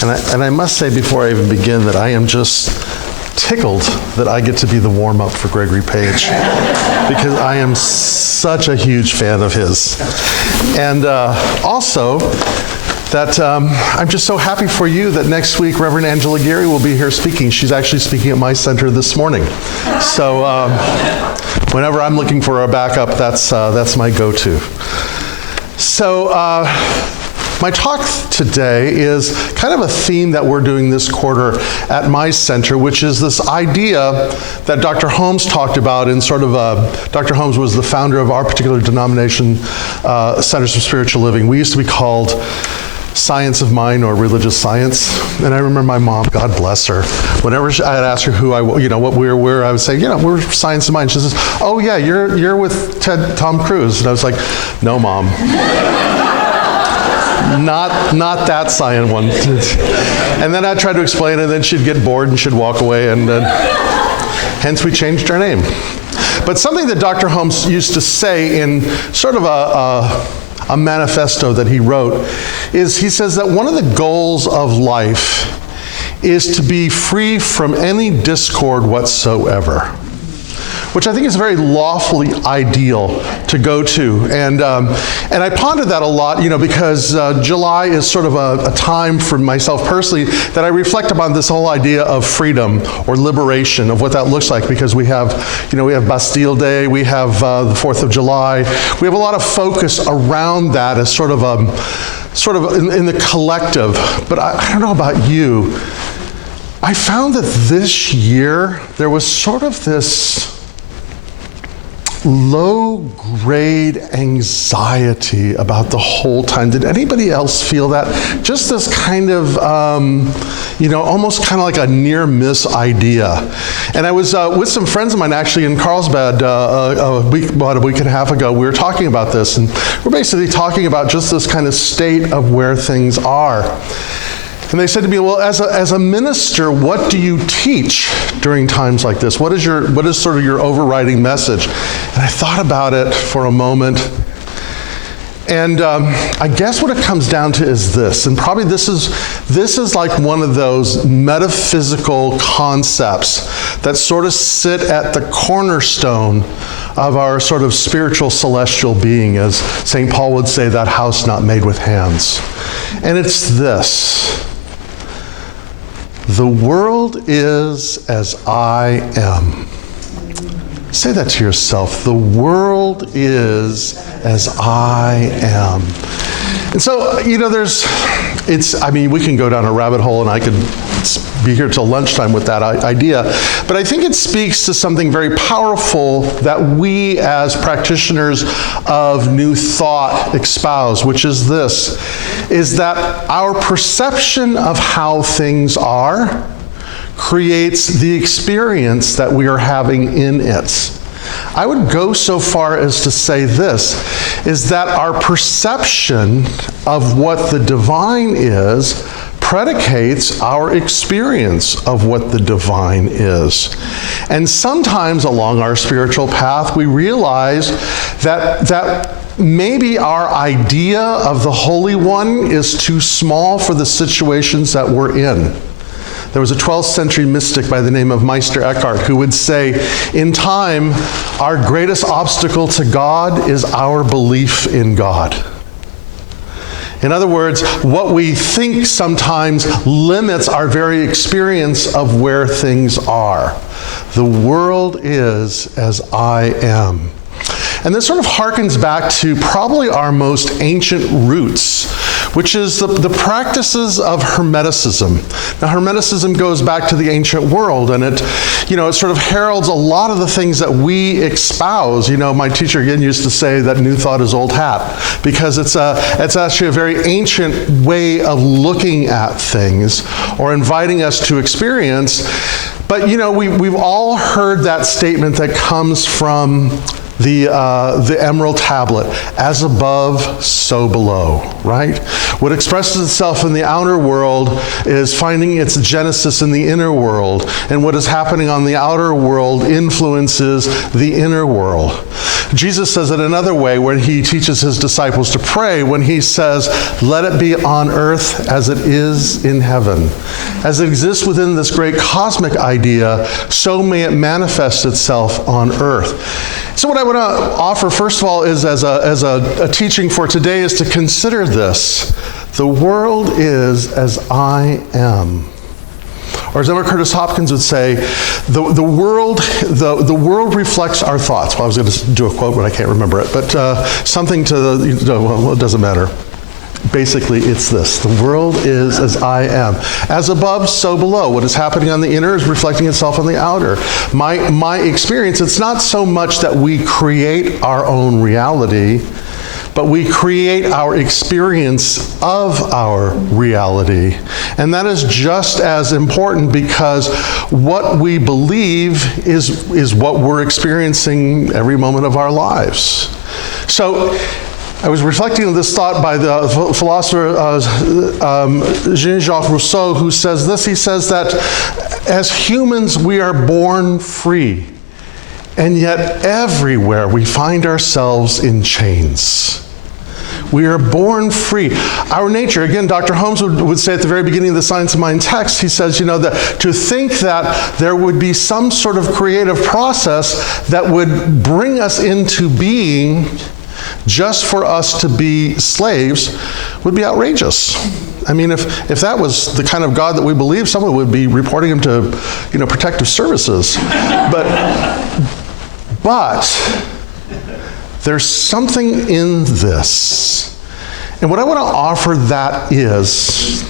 And I must say before I even begin that I am just tickled that I get to be the warm-up for Gregory Page because I am such a huge fan of his. And also that I'm just so happy for you that next week Reverend Angela Geary will be here speaking. She's actually speaking at my center this morning. So whenever I'm looking for a backup, that's my go-to. So my talk today is kind of a theme that we're doing this quarter at my center, which is this idea that Dr. Holmes talked about in sort of Dr. Holmes was the founder of our particular denomination, Centers for Spiritual Living. We used to be called Science of Mind or Religious Science. And I remember my mom, God bless her, whenever I'd ask her who what we were, I would say, we're Science of Mind. She says, oh yeah, you're with Tom Cruise. And I was like, no, Mom. Not that science one. And then I'd try to explain it, and then she'd get bored and she'd walk away, and hence we changed our name. But something that Dr. Holmes used to say in sort of a manifesto that he wrote is he says that one of the goals of life is to be free from any discord whatsoever, which I think is very lawfully ideal to go to. And I pondered that a lot, because July is sort of a time for myself personally that I reflect upon this whole idea of freedom or liberation, of what that looks like, because we have Bastille Day, we have the 4th of July. We have a lot of focus around that as sort of in the collective. But I don't know about you, I found that this year there was sort of this low-grade anxiety about the whole time. Did anybody else feel that? Just this kind of, almost kind of like a near-miss idea. And I was with some friends of mine actually in Carlsbad about a week and a half ago. We were talking about this, and we're basically talking about just this kind of state of where things are. And they said to me, well, as a minister, what do you teach during times like this? What is sort of your overriding message? And I thought about it for a moment. And I guess what it comes down to is this, and probably this is like one of those metaphysical concepts that sort of sit at the cornerstone of our sort of spiritual celestial being, as St. Paul would say, that house not made with hands. And it's this: the world is as I am. Say that to yourself. The world is as I am. And so, we can go down a rabbit hole, and I could be here till lunchtime with that idea. But I think it speaks to something very powerful that we as practitioners of New Thought espouse, which is this, is that our perception of how things are creates the experience that we are having in it. I would go so far as to say this, is that our perception of what the divine is predicates our experience of what the divine is. And sometimes along our spiritual path, we realize that maybe our idea of the Holy One is too small for the situations that we're in. There was a 12th century mystic by the name of Meister Eckhart who would say, in time, our greatest obstacle to God is our belief in God. In other words, what we think sometimes limits our very experience of where things are. The world is as I am. And this sort of harkens back to probably our most ancient roots, which is the practices of Hermeticism. Now, Hermeticism goes back to the ancient world, and it sort of heralds a lot of the things that we espouse. My teacher again used to say that New Thought is old hat, because it's actually a very ancient way of looking at things or inviting us to experience. But we've all heard that statement that comes from the emerald tablet, as above, so below, right? What expresses itself in the outer world is finding its genesis in the inner world, and what is happening on the outer world influences the inner world. Jesus says it another way when he teaches his disciples to pray, when he says, "Let it be on earth as it is in heaven." As it exists within this great cosmic idea, so may it manifest itself on earth. So what I want to offer, first of all, is as a teaching for today, is to consider this. The world is as I am. Or as Emma Curtis Hopkins would say, the world reflects our thoughts. Well, I was going to do a quote, but I can't remember it. But something to the, well, it doesn't matter. Basically, it's this. The world is as I am. As above, so below. What is happening on the inner is reflecting itself on the outer. My experience, it's not so much that we create our own reality, but we create our experience of our reality. And that is just as important, because what we believe is what we're experiencing every moment of our lives. So I was reflecting on this thought by the philosopher Jean-Jacques Rousseau, who says this. He says that as humans, we are born free, and yet everywhere we find ourselves in chains. We are born free. Our nature, again, Dr. Holmes would say at the very beginning of the Science of Mind text, he says, that to think that there would be some sort of creative process that would bring us into being just for us to be slaves would be outrageous. I mean, if that was the kind of God that we believe, someone would be reporting him to, protective services. But there's something in this. And what I want to offer that is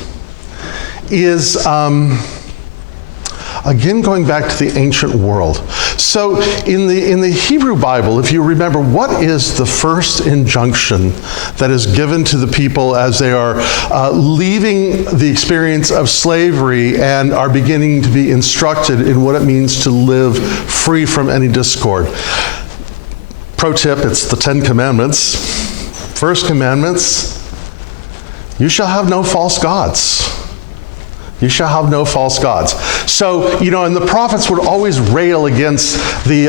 again, going back to the ancient world. So in the Hebrew Bible, if you remember, what is the first injunction that is given to the people as they are leaving the experience of slavery and are beginning to be instructed in what it means to live free from any discord? Pro tip, it's the 10 Commandments. First commandments, you shall have no false gods. You shall have no false gods. So, and the prophets would always rail against the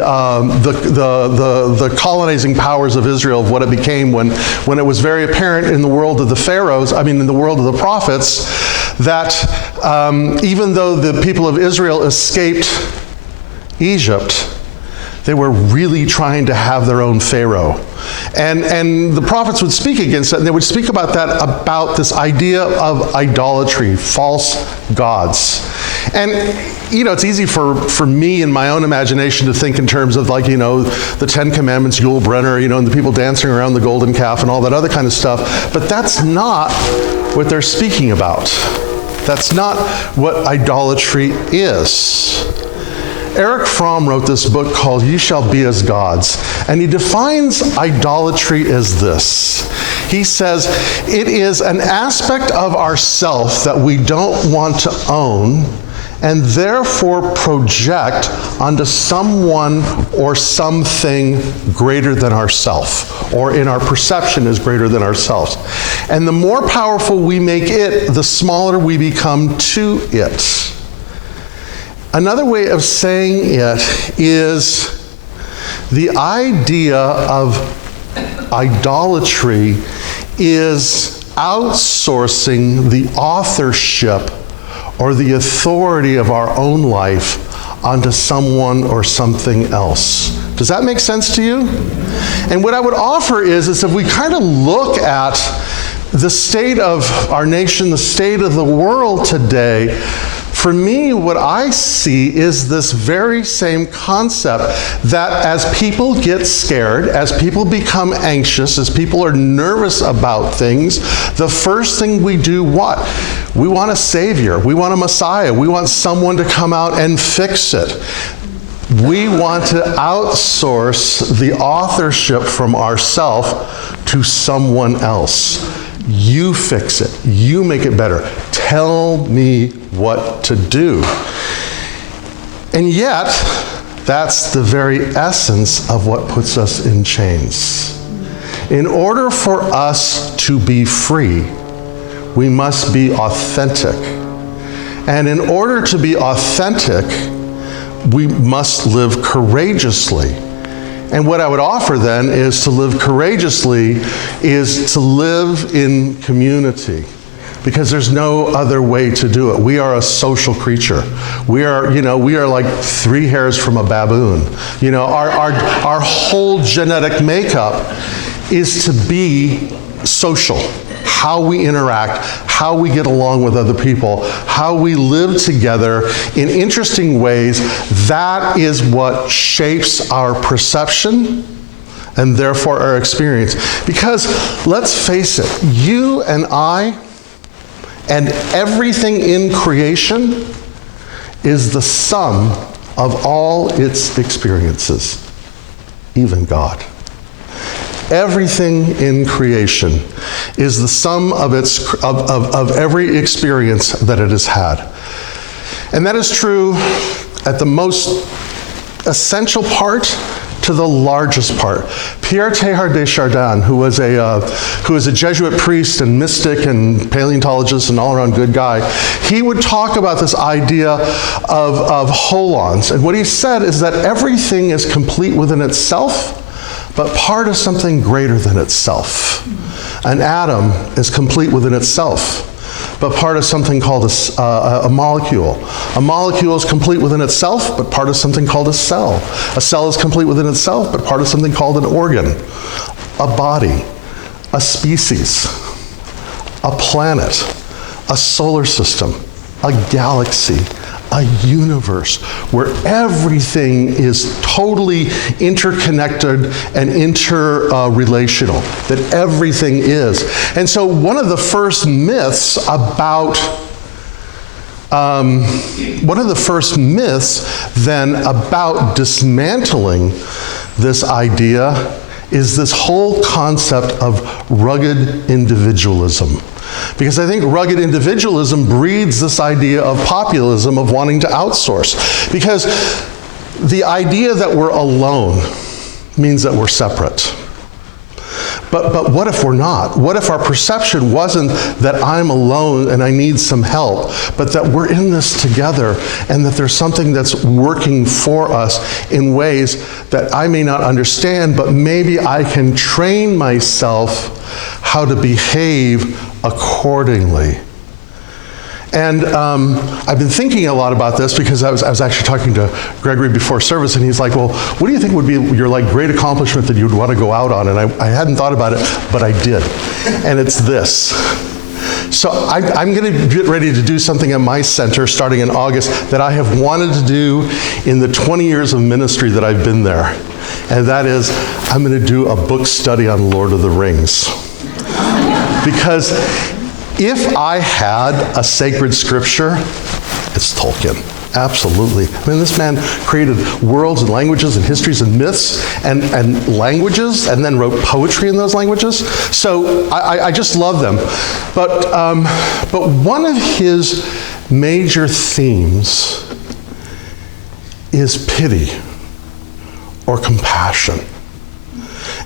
colonizing powers of Israel, of what it became when it was very apparent in the world of the pharaohs, in the world of the prophets, that even though the people of Israel escaped Egypt, they were really trying to have their own Pharaoh. And the prophets would speak against that, and they would speak about about this idea of idolatry, false gods. And, it's easy for me in my own imagination to think in terms of the 10 Commandments, Yul Brynner, and the people dancing around the golden calf and all that other kind of stuff. But that's not what they're speaking about. That's not what idolatry is. Eric Fromm wrote this book called You Shall Be as Gods, and he defines idolatry as this. He says, it is an aspect of ourself that we don't want to own and therefore project onto someone or something greater than ourself, or in our perception is greater than ourselves. And the more powerful we make it, the smaller we become to it. Another way of saying it is the idea of idolatry is outsourcing the authorship or the authority of our own life onto someone or something else. Does that make sense to you? And what I would offer is if we kind of look at the state of our nation, the state of the world today, for me, what I see is this very same concept that as people get scared, as people become anxious, as people are nervous about things, the first thing we do, what? We want a savior. We want a Messiah. We want someone to come out and fix it. We want to outsource the authorship from ourselves to someone else. You fix it. You make it better. Tell me what to do. And yet, That's the very essence of what puts us in chains. In order for us to be free, we must be authentic. And in order to be authentic, we must live courageously. And what I would offer then is to live courageously is to live in community, because there's no other way to do it. We are a social creature. We are like 3 hairs from a baboon. Our whole genetic makeup is to be social. How we interact, how we get along with other people, how we live together in interesting ways, that is what shapes our perception and therefore our experience. Because let's face it, you and I and everything in creation is the sum of all its experiences, even God. Everything in creation is the sum of every experience that it has had. And that is true at the most essential part to the largest part. Pierre Teilhard de Chardin, who was a Jesuit priest and mystic and paleontologist and all-around good guy, he would talk about this idea of holons. And what he said is that everything is complete within itself, but part of something greater than itself. An atom is complete within itself, but part of something called a molecule. A molecule is complete within itself, but part of something called a cell. A cell is complete within itself, but part of something called an organ. A body, a species, a planet, a solar system, a galaxy, a universe where everything is totally interconnected and interrelational, that everything is. And so one of the first myths then about dismantling this idea is this whole concept of rugged individualism. Because I think rugged individualism breeds this idea of populism, of wanting to outsource. Because the idea that we're alone means that we're separate. But what if we're not? What if our perception wasn't that I'm alone and I need some help, but that we're in this together and that there's something that's working for us in ways that I may not understand, but maybe I can train myself how to behave accordingly. And I've been thinking a lot about this because I was actually talking to Gregory before service, and he's like, well, what do you think would be your great accomplishment that you'd want to go out on? And I hadn't thought about it, but I did. And it's this. So I'm going to get ready to do something at my center starting in August that I have wanted to do in the 20 years of ministry that I've been there. And that is, I'm going to do a book study on Lord of the Rings. Because if I had a sacred scripture, it's Tolkien. Absolutely. I mean, this man created worlds and languages and histories and myths and languages, and then wrote poetry in those languages. So I just love them. But one of his major themes is pity or compassion.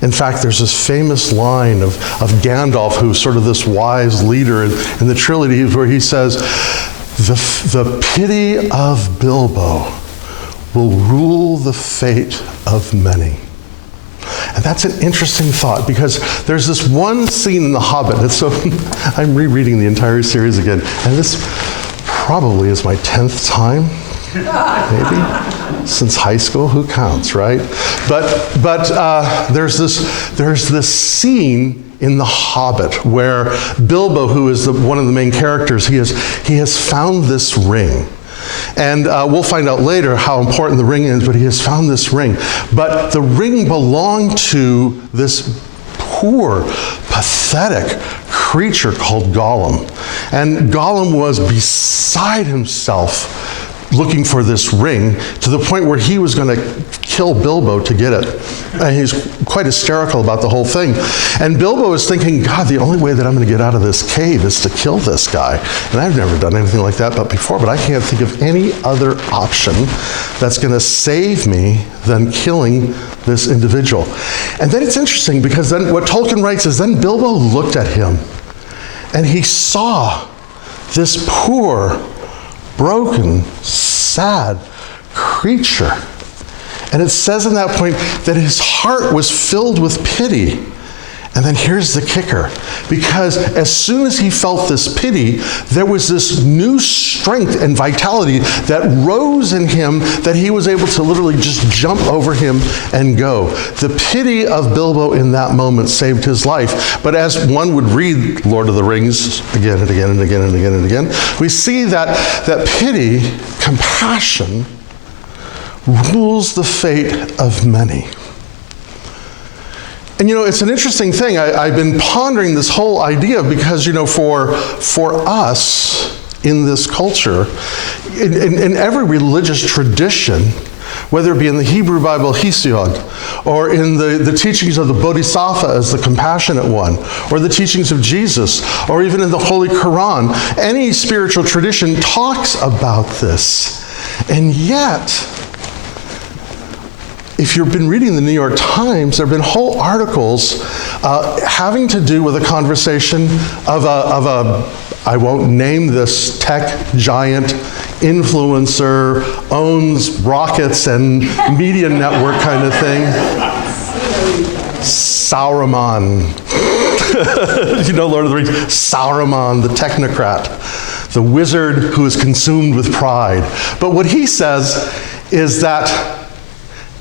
In fact, there's this famous line of Gandalf, who's sort of this wise leader in the trilogy, where he says, the pity of Bilbo will rule the fate of many. And that's an interesting thought, because there's this one scene in The Hobbit, and so I'm rereading the entire series again, and this probably is my 10th time, maybe, since high school. Who counts, right? But there's this scene in The Hobbit where Bilbo, who is one of the main characters, he has found this ring. And we'll find out later how important the ring is, but he has found this ring. But the ring belonged to this poor, pathetic creature called Gollum. And Gollum was beside himself looking for this ring, to the point where he was going to kill Bilbo to get it. And he's quite hysterical about the whole thing. And Bilbo is thinking, God, the only way that I'm going to get out of this cave is to kill this guy. And I've never done anything like that before, but I can't think of any other option that's going to save me than killing this individual. And then it's interesting because then what Tolkien writes is then Bilbo looked at him and he saw this poor, broken, sad creature. And it says in that point that his heart was filled with pity. And then here's the kicker. Because as soon as he felt this pity, there was this new strength and vitality that rose in him that he was able to literally just jump over him and go. The pity of Bilbo in that moment saved his life. But as one would read Lord of the Rings again and again and again and again and again, we see that pity, compassion, rules the fate of many. And it's an interesting thing. I've been pondering this whole idea because, for us in this culture, in every religious tradition, whether it be in the Hebrew Bible, Hesiod, or in the teachings of the Bodhisattva as the compassionate one, or the teachings of Jesus, or even in the Holy Quran, any spiritual tradition talks about this. And yet, if you've been reading the New York Times, there have been whole articles having to do with a conversation of a I won't name this tech giant influencer, owns rockets and media network kind of thing. Sauron. Lord of the Rings. Sauron, the technocrat, the wizard who is consumed with pride. But what he says is that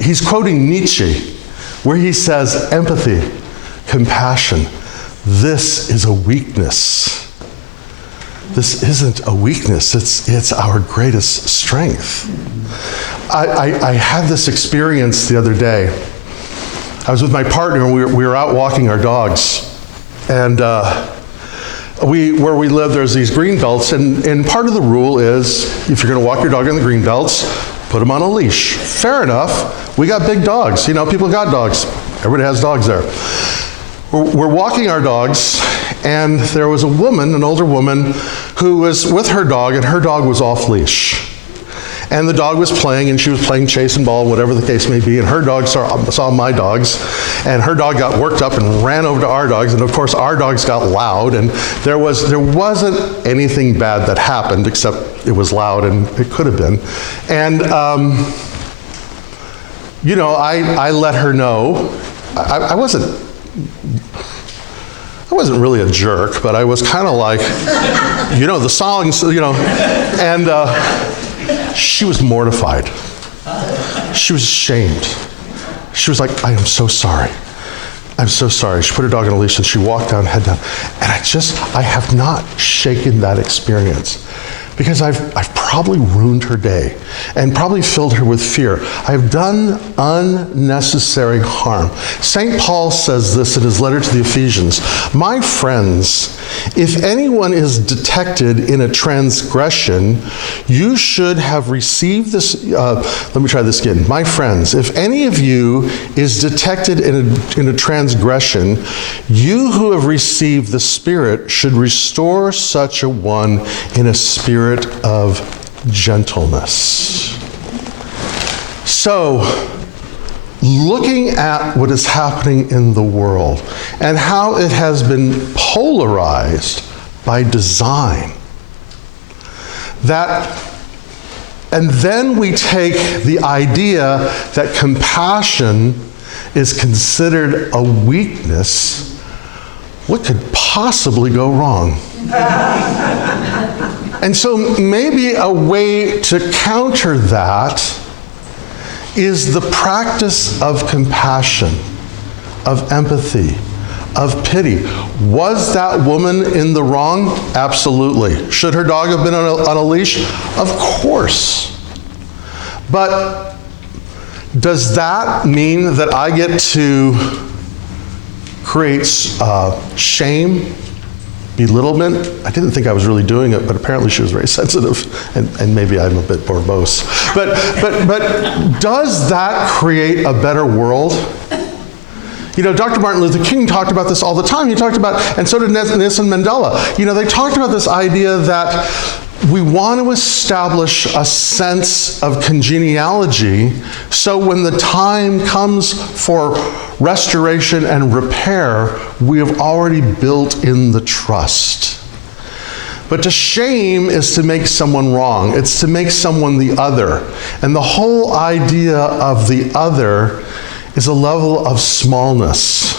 he's quoting Nietzsche, where he says, empathy, compassion, this is a weakness. This isn't a weakness, it's our greatest strength. I had this experience the other day. I was with my partner and we were out walking our dogs. And where we live, there's these green belts, and part of the rule is if you're gonna walk your dog on the green belts, put them on a leash. Fair enough. We got big dogs. People got dogs. Everybody has dogs there. We're walking our dogs, and there was a woman, an older woman, who was with her dog, and her dog was off leash. And the dog was playing, and she was playing chase and ball, whatever the case may be, and her dog saw my dogs, and her dog got worked up and ran over to our dogs, and of course our dogs got loud, and there wasn't anything bad that happened, except it was loud, and it could have been. And, I let her know. I wasn't really a jerk, but I was kind of like, the songs, and she was mortified. She was ashamed. She was like, I am so sorry. I'm so sorry. She put her dog on a leash and she walked down, head down. And I have not shaken that experience because I've probably ruined her day and probably filled her with fear. I've done unnecessary harm. St. Paul says this in his letter to the Ephesians. My friends, if anyone is detected in a transgression, you should have received this. Let me try this again. My friends, if any of you is detected in a transgression, you who have received the Spirit should restore such a one in a spirit of gentleness. So, looking at what is happening in the world and how it has been polarized by design, and then we take the idea that compassion is considered a weakness, what could possibly go wrong? And so maybe a way to counter that is the practice of compassion, of empathy, of pity. Was that woman in the wrong? Absolutely. Should her dog have been on a leash? Of course. But does that mean that I get to create shame belittlement. I didn't think I was really doing it, but apparently she was very sensitive, and maybe I'm a bit verbose. But does that create a better world? You know, Dr. Martin Luther King talked about this all the time. He talked about, and so did Nelson Mandela. You know, they talked about this idea that we want to establish a sense of congeniality, so when the time comes for restoration and repair, we have already built in the trust. But to shame is to make someone wrong. It's to make someone the other. And the whole idea of the other is a level of smallness.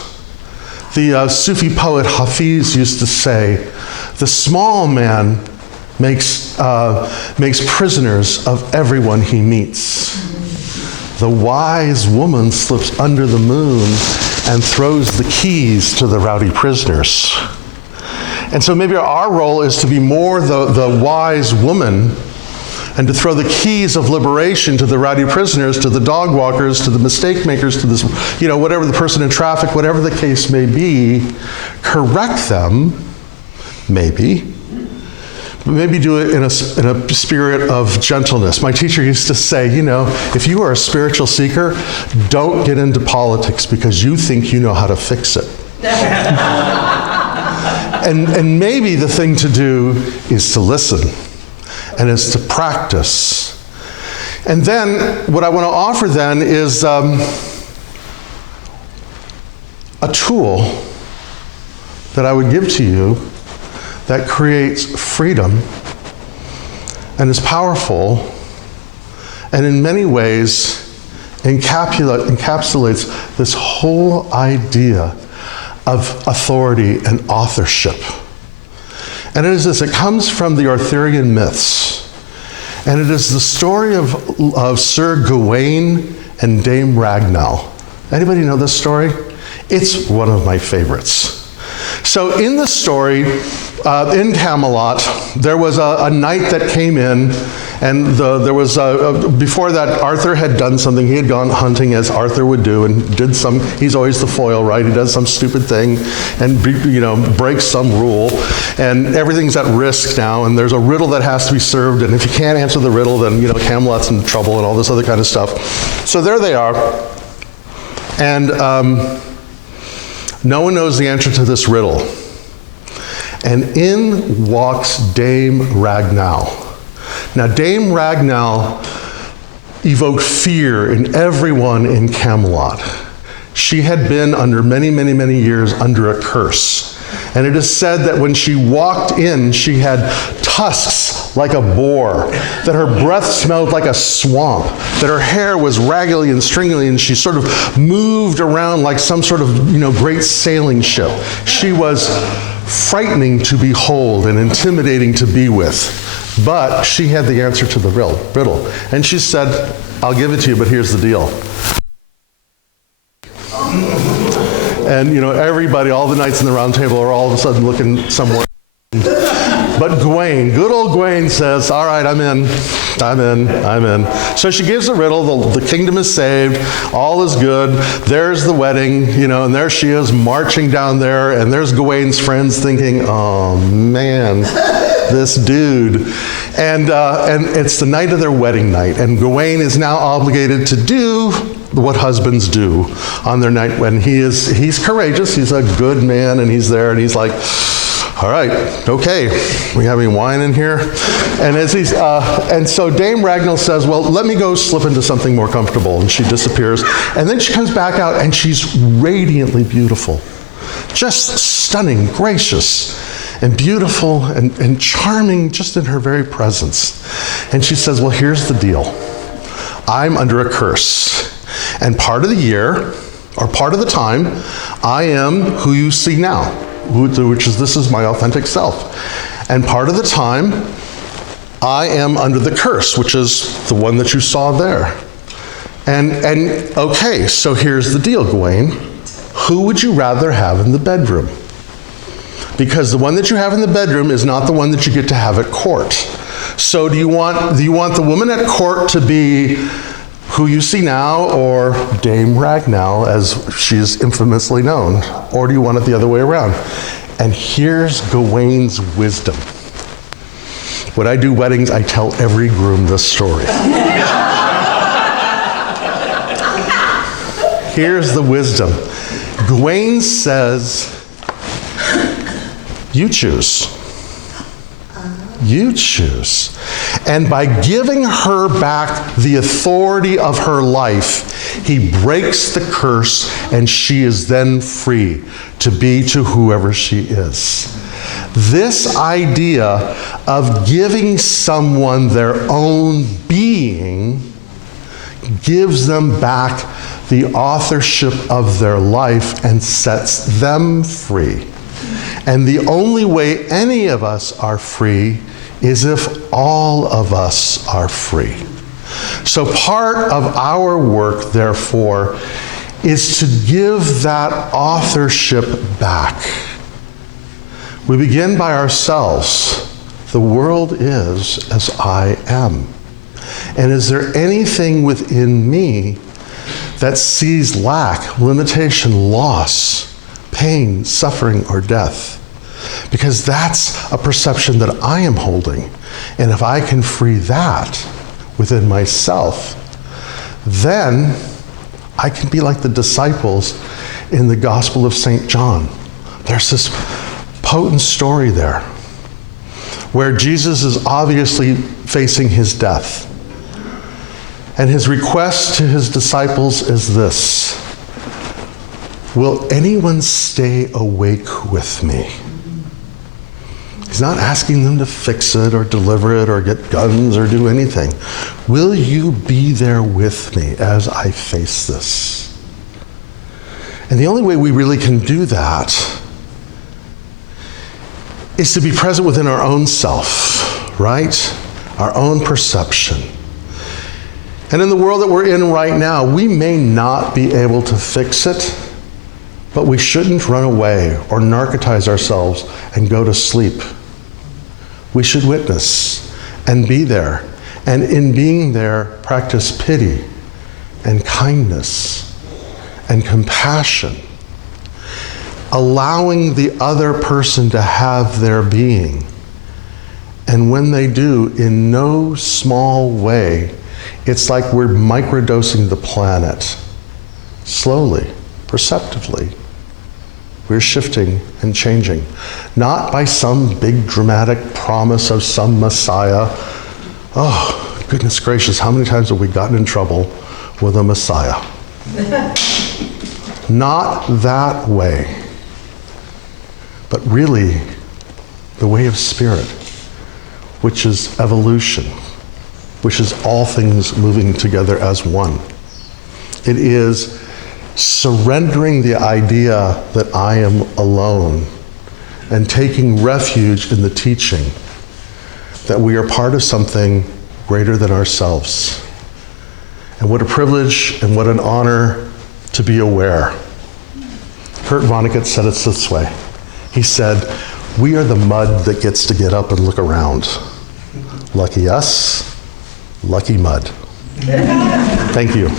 The Sufi poet Hafiz used to say, the small man makes prisoners of everyone he meets. The wise woman slips under the moon and throws the keys to the rowdy prisoners. And so maybe our role is to be more the wise woman and to throw the keys of liberation to the rowdy prisoners, to the dog walkers, to the mistake makers, to this, you know, whatever the person in traffic, whatever the case may be, correct them, maybe. Maybe do it in a spirit of gentleness. My teacher used to say, you know, if you are a spiritual seeker, don't get into politics because you think you know how to fix it. And maybe the thing to do is to listen and is to practice. And then what I want to offer then is a tool that I would give to you that creates freedom and is powerful and in many ways encapsulates this whole idea of authority and authorship. And it is this, it comes from the Arthurian myths. And it is the story of Sir Gawain and Dame Ragnell. Anybody know this story? It's one of my favorites. So in the story, in Camelot, there was a knight that came in, and there was, before that, Arthur had done something. He had gone hunting as Arthur would do, and did some, he's always the foil, right? He does some stupid thing, and, you know, breaks some rule, and everything's at risk now, and there's a riddle that has to be served, and if you can't answer the riddle, then, you know, Camelot's in trouble, and all this other kind of stuff. So there they are, and no one knows the answer to this riddle. And in walks Dame Ragnell. Now, Dame Ragnell evoked fear in everyone in Camelot. She had been under many, many, many years under a curse. And it is said that when she walked in, she had tusks like a boar, that her breath smelled like a swamp, that her hair was raggedy and stringly, and she sort of moved around like some sort of, you know, great sailing ship. She was frightening to behold and intimidating to be with. But she had the answer to the riddle. And she said, I'll give it to you, but here's the deal. And, you know, everybody, all the knights in the round table are all of a sudden looking somewhere. But Gawain, good old Gawain says, all right, I'm in. So she gives the riddle, the kingdom is saved, all is good, there's the wedding, you know, and there she is marching down there, and there's Gawain's friends thinking, oh man, this dude. And it's the night of their wedding night, and Gawain is now obligated to do what husbands do on their night when he's courageous, he's a good man, and he's there, and he's like, all right, okay, we have any wine in here? And and so Dame Ragnell says, well, let me go slip into something more comfortable, and she disappears. And then she comes back out, and she's radiantly beautiful, just stunning, gracious, and beautiful, and charming just in her very presence. And she says, well, here's the deal. I'm under a curse, and part of the year, or part of the time, I am who you see now, which is, this is my authentic self. And part of the time, I am under the curse, which is the one that you saw there. And okay, so here's the deal, Gawain. Who would you rather have in the bedroom? Because the one that you have in the bedroom is not the one that you get to have at court. So do you want the woman at court to be who you see now, or Dame Ragnell, as she is infamously known? Or do you want it the other way around? And here's Gawain's wisdom. When I do weddings, I tell every groom this story. Here's the wisdom. Gawain says, you choose. You choose. And by giving her back the authority of her life, he breaks the curse, and she is then free to be to whoever she is. This idea of giving someone their own being gives them back the authorship of their life and sets them free. And the only way any of us are free is if all of us are free. So part of our work, therefore, is to give that authorship back. We begin by ourselves. The world is as I am. And is there anything within me that sees lack, limitation, loss, pain, suffering, or death? Because that's a perception that I am holding. And if I can free that within myself, then I can be like the disciples in the Gospel of St. John. There's this potent story there where Jesus is obviously facing his death. And his request to his disciples is this: will anyone stay awake with me? He's not asking them to fix it or deliver it or get guns or do anything. Will you be there with me as I face this? And the only way we really can do that is to be present within our own self, right? Our own perception. And in the world that we're in right now, we may not be able to fix it, but we shouldn't run away or narcotize ourselves and go to sleep. We should witness and be there. And in being there, practice pity and kindness and compassion, allowing the other person to have their being. And when they do, in no small way, it's like we're microdosing the planet. Slowly, perceptively, we're shifting and changing. Not by some big dramatic promise of some Messiah. Oh, goodness gracious, how many times have we gotten in trouble with a Messiah? Not that way, but really the way of spirit, which is evolution, which is all things moving together as one. It is surrendering the idea that I am alone and taking refuge in the teaching that we are part of something greater than ourselves. And what a privilege and what an honor to be aware. Kurt Vonnegut said it this way. He said, we are the mud that gets to get up and look around. Lucky us, lucky mud. Thank you.